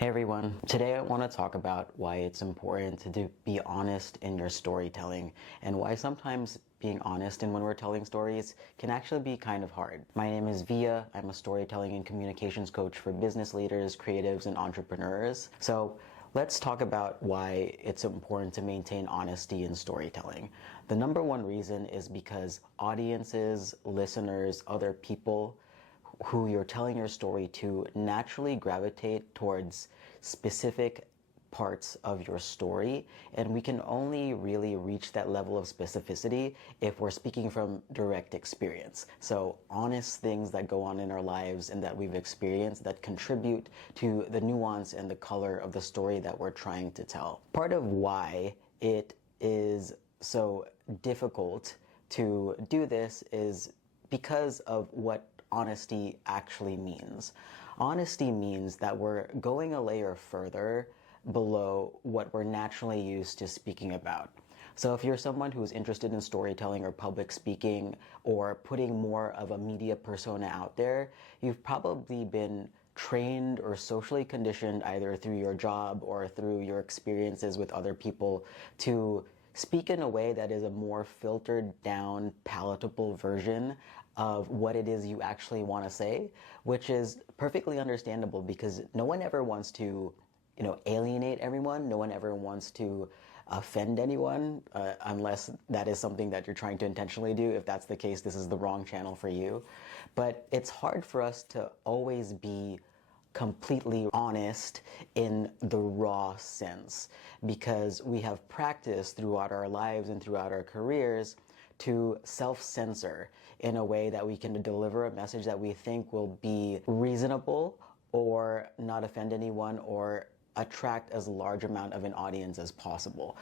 Hey everyone, today I want to talk about why it's important to be honest in your storytelling and why sometimes being honest in when we're telling stories can actually be kind of hard. My name is Via. I'm a storytelling and communications coach for business leaders, creatives, and entrepreneurs. So let's talk about why it's important to maintain honesty in storytelling. The number one reason is because audiences, listeners, other people who you're telling your story to naturally gravitate towards specific parts of your story, and we can only really reach that level of specificity if we're speaking from direct experience. So honest things that go on in our lives and that we've experienced that contribute to the nuance and the color of the story that we're trying to tell. Part of why it is so difficult to do this is because of what honesty actually means. Honesty means that we're going a layer further below what we're naturally used to speaking about. So if you're someone who's interested in storytelling or public speaking or putting more of a media persona out there, you've probably been trained or socially conditioned either through your job or through your experiences with other people to speak in a way that is a more filtered down, palatable version of what it is you actually want to say, which is perfectly understandable because no one ever wants to, alienate everyone. No one ever wants to offend anyone unless that is something that you're trying to intentionally do. If that's the case, this is the wrong channel for you. But it's hard for us to always be completely honest in the raw sense because we have practiced throughout our lives and throughout our careers to self-censor in a way that we can deliver a message that we think will be reasonable or not offend anyone or attract as large amount of an audience as possible.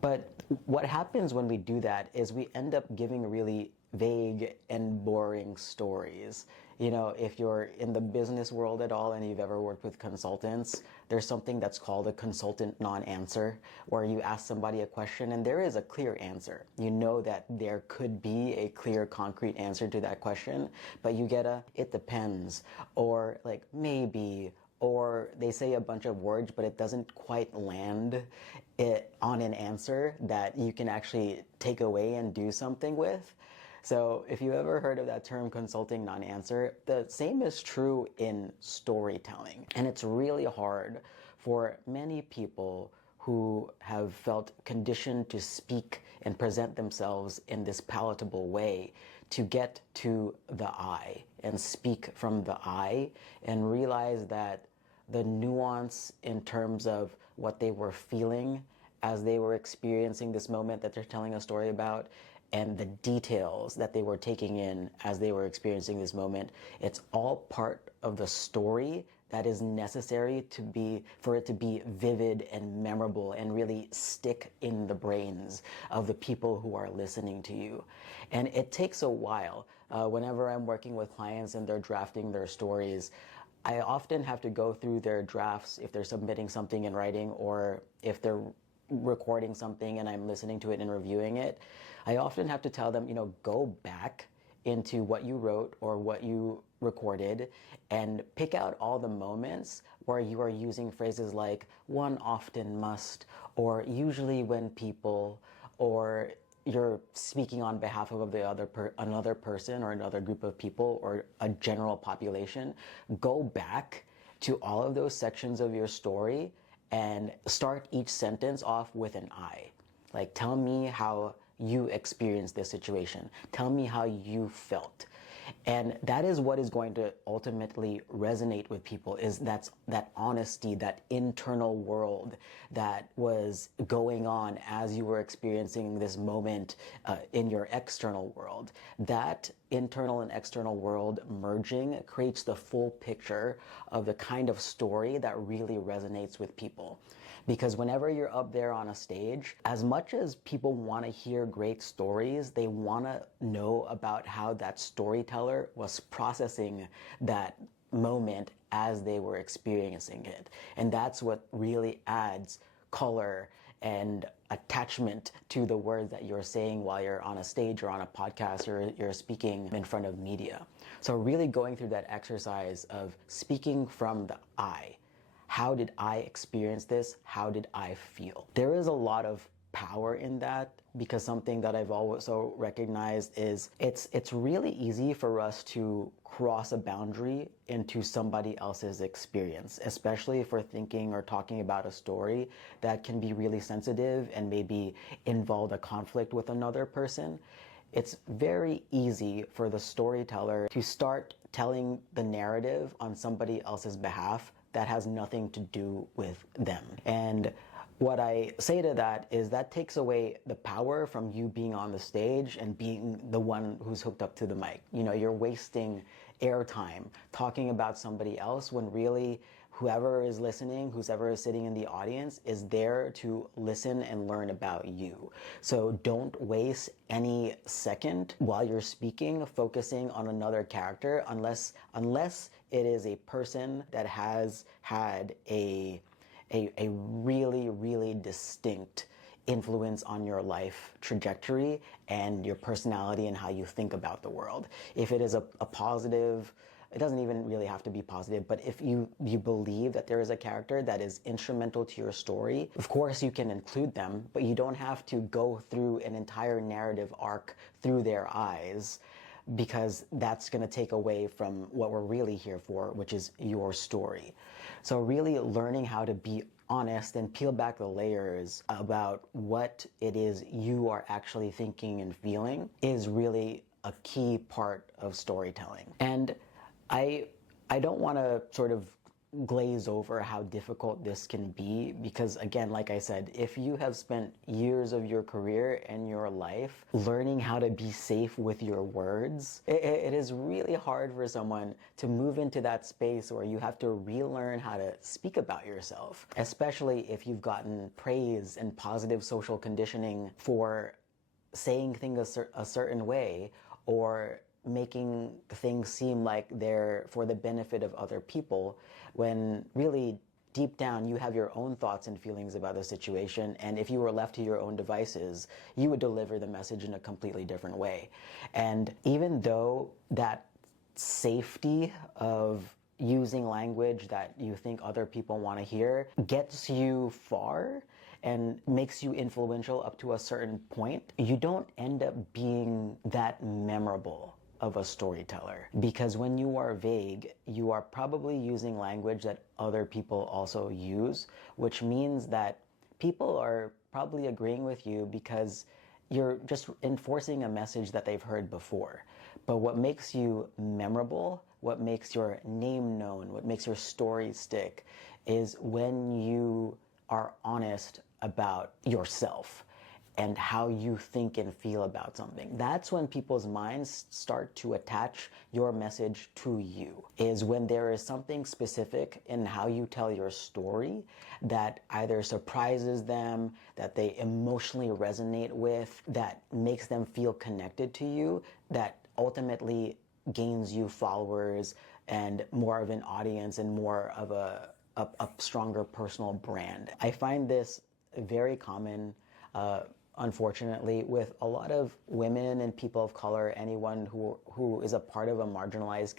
But what happens when we do that is we end up giving really vague and boring stories. If you're in the business world at all and you've ever worked with consultants, there's something that's called a consultant non-answer, where you ask somebody a question and there is a clear answer. You know that there could be a clear, concrete answer to that question, but you get it depends, or like maybe, or they say a bunch of words, but it doesn't quite land on an answer that you can actually take away and do something with. So if you ever heard of that term consulting non-answer, the same is true in storytelling. And it's really hard for many people who have felt conditioned to speak and present themselves in this palatable way to get to the I and speak from the I and realize that the nuance in terms of what they were feeling as they were experiencing this moment that they're telling a story about and the details that they were taking in as they were experiencing this moment, it's all part of the story that is necessary for it to be vivid and memorable and really stick in the brains of the people who are listening to you. And it takes a while. Whenever I'm working with clients and they're drafting their stories, I often have to go through their drafts if they're submitting something in writing or if they're recording something and I'm listening to it and reviewing it. I often have to tell them, go back into what you wrote or what you recorded and pick out all the moments where you are using phrases like one often must, or usually when people, or you're speaking on behalf of another person or another group of people or a general population. Go back to all of those sections of your story and start each sentence off with an I. Like, tell me how you experienced this situation. Tell me how you felt. And that is what is going to ultimately resonate with people, is that honesty, that internal world that was going on as you were experiencing this moment in your external world. That internal and external world merging creates the full picture of the kind of story that really resonates with people. Because whenever you're up there on a stage, as much as people want to hear great stories, they want to know about how that storyteller was processing that moment as they were experiencing it. And that's what really adds color and attachment to the words that you're saying while you're on a stage or on a podcast or you're speaking in front of media. So really going through that exercise of speaking from the I. how did I experience this? How did I feel? There is a lot of power in that, because something that I've also recognized is it's really easy for us to cross a boundary into somebody else's experience, especially if we're thinking or talking about a story that can be really sensitive and maybe involve a conflict with another person. It's very easy for the storyteller to start telling the narrative on somebody else's behalf that has nothing to do with them. And what I say to that is that takes away the power from you being on the stage and being the one who's hooked up to the mic. You know, you're wasting airtime talking about somebody else when really whoever is listening, whoever is sitting in the audience is there to listen and learn about you. So don't waste any second while you're speaking focusing on another character unless it is a person that has had a really, really distinct influence on your life trajectory and your personality and how you think about the world. If it is a positive, it doesn't even really have to be positive, but if you believe that there is a character that is instrumental to your story, of course you can include them, but you don't have to go through an entire narrative arc through their eyes, because that's going to take away from what we're really here for, which is your story. So really learning how to be honest and peel back the layers about what it is you are actually thinking and feeling is really a key part of storytelling. And I don't want to sort of glaze over how difficult this can be, because again, like I said, if you have spent years of your career and your life learning how to be safe with your words, it is really hard for someone to move into that space where you have to relearn how to speak about yourself, especially if you've gotten praise and positive social conditioning for saying things a certain way, or making things seem like they're for the benefit of other people, when really deep down you have your own thoughts and feelings about the situation, and if you were left to your own devices, you would deliver the message in a completely different way. And even though that safety of using language that you think other people want to hear gets you far and makes you influential up to a certain point, you don't end up being that memorable of a storyteller, because when you are vague, you are probably using language that other people also use, which means that people are probably agreeing with you because you're just enforcing a message that they've heard before. But what makes you memorable, what makes your name known, what makes your story stick, is when you are honest about yourself and how you think and feel about something. That's when people's minds start to attach your message to you, is when there is something specific in how you tell your story that either surprises them, that they emotionally resonate with, that makes them feel connected to you, that ultimately gains you followers and more of an audience and more of a stronger personal brand. I find this very common, unfortunately, with a lot of women and people of color, anyone who is a part of a marginalized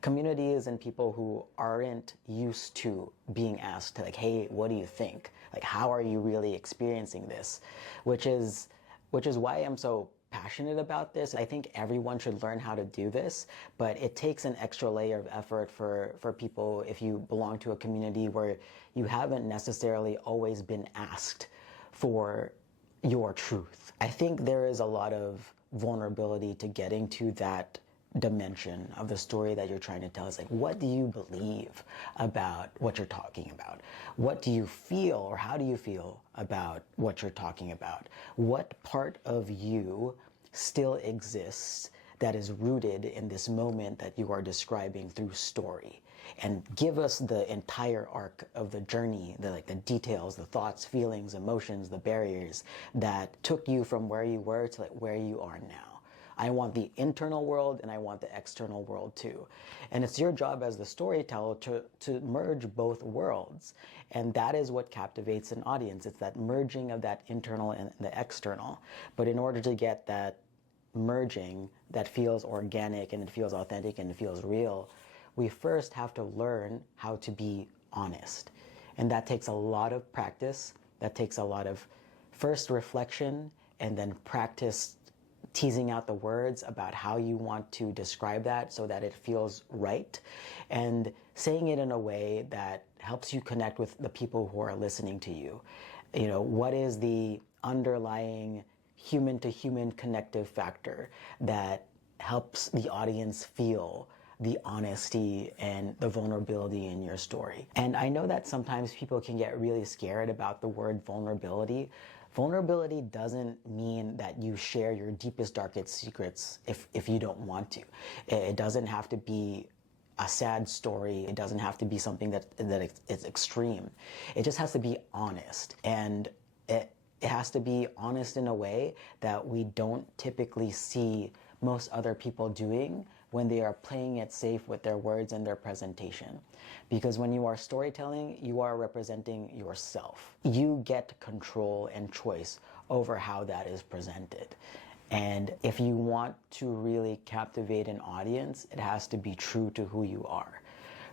communities and people who aren't used to being asked, like, hey, what do you think? Like, how are you really experiencing this? Which is why I'm so passionate about this. I think everyone should learn how to do this, but it takes an extra layer of effort for people if you belong to a community where you haven't necessarily always been asked for your truth. I think there is a lot of vulnerability to getting to that dimension of the story that you're trying to tell. It's like, what do you believe about what you're talking about? What do you feel, or how do you feel about what you're talking about? What part of you still exists that is rooted in this moment that you are describing through story? And give us the entire arc of the journey, the details, the thoughts, feelings, emotions, the barriers that took you from where you were to where you are now. I want the internal world and I want the external world too. And it's your job as the storyteller to merge both worlds. And that is what captivates an audience. It's that merging of that internal and the external. But in order to get that merging that feels organic and it feels authentic and it feels real, we first have to learn how to be honest. And that takes a lot of practice. That takes a lot of first reflection and then practice teasing out the words about how you want to describe that so that it feels right, and saying it in a way that helps you connect with the people who are listening to you. You know, what is the underlying human to human connective factor that helps the audience feel the honesty and the vulnerability in your story? And I know that sometimes people can get really scared about the word vulnerability. Vulnerability doesn't mean that you share your deepest, darkest secrets if you don't want to. It doesn't have to be a sad story. It doesn't have to be something that is extreme. It just has to be honest. And it has to be honest in a way that we don't typically see most other people doing when they are playing it safe with their words and their presentation. Because when you are storytelling, you are representing yourself. You get control and choice over how that is presented. And if you want to really captivate an audience, it has to be true to who you are.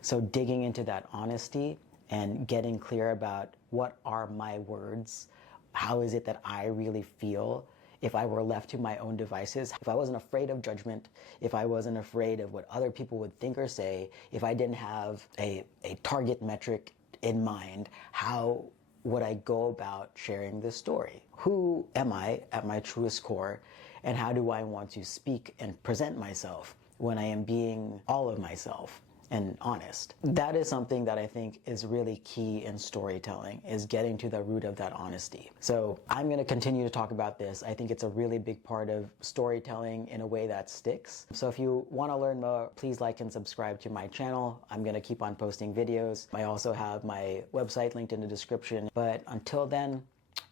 So digging into that honesty and getting clear about what are my words, how is it that I really feel, if I were left to my own devices, if I wasn't afraid of judgment, if I wasn't afraid of what other people would think or say, if I didn't have a target metric in mind, how would I go about sharing this story? Who am I at my truest core, and how do I want to speak and present myself when I am being all of myself and honest? That is something that I think is really key in storytelling, is getting to the root of that honesty. So I'm going to continue to talk about this. I think it's a really big part of storytelling in a way that sticks. So if you want to learn more, please like and subscribe to my channel. I'm going to keep on posting videos. I also have my website linked in the description. But until then,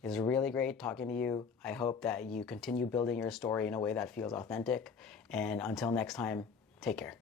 it's really great talking to you. I hope that you continue building your story in a way that feels authentic. And until next time, take care.